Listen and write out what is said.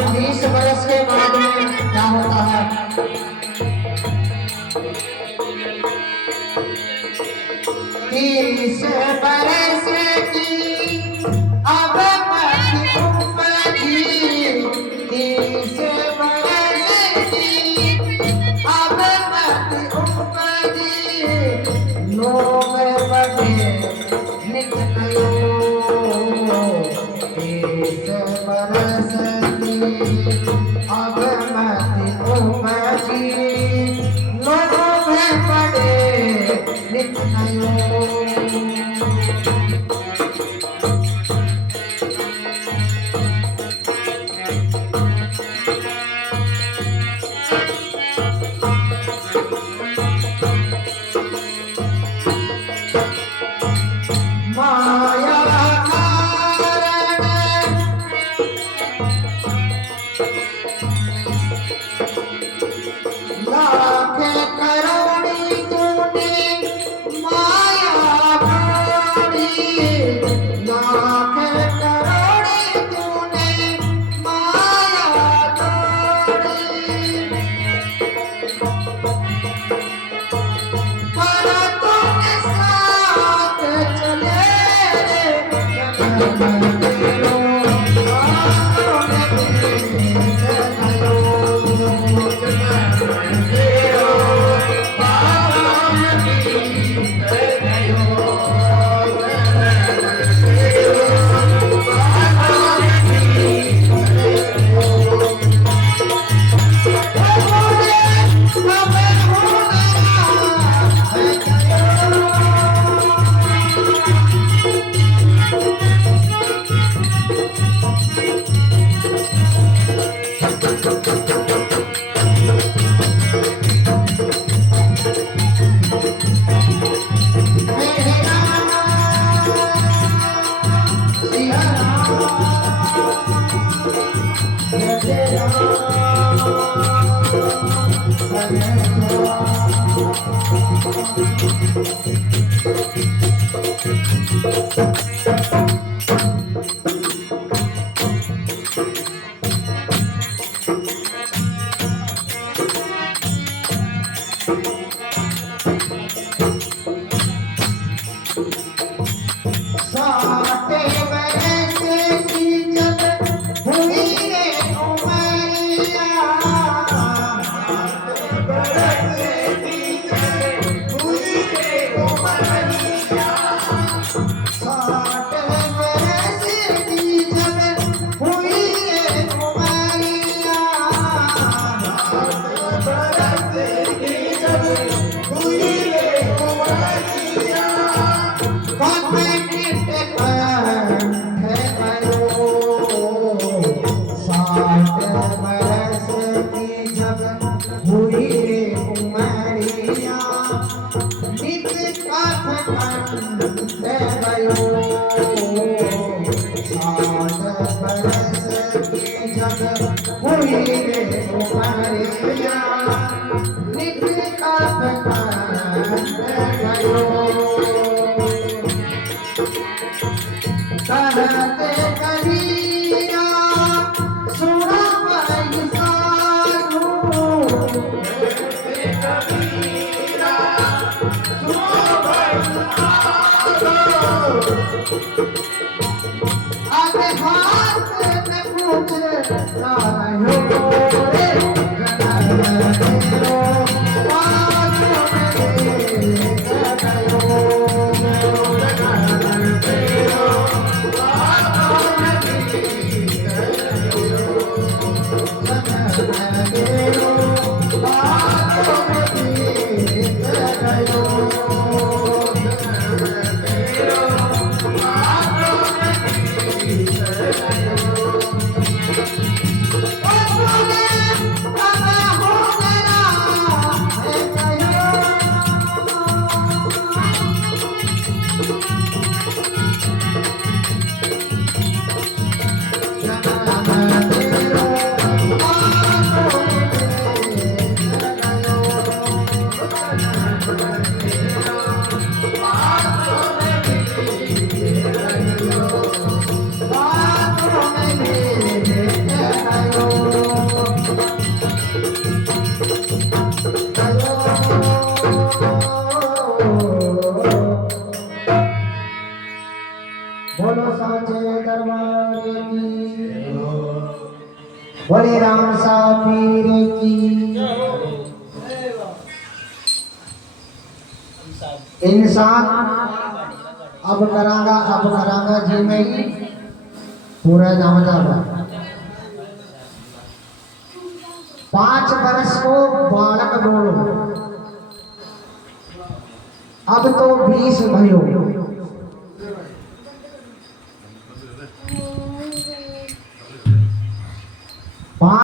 20 बरस के बाद में क्या होता है? 30 बरस की अब मत उपजी, 30 बरस की अब मत उपजी, लोग बड़े नित कयो। 30 बरस की अब मत उपजी, लोग बड़े नित कयो। माया कारण लाख करोड़ी तूने माया करोड़ी, लाख करोड़ी तूने माया करोड़ी, पर तूने साथ चले बोले राम सा पीर की। इंसान अब करांगा जी में ही पूरा जाम जाएगा। 5 बरस को बालक बोलो, अब तो 20 भयो।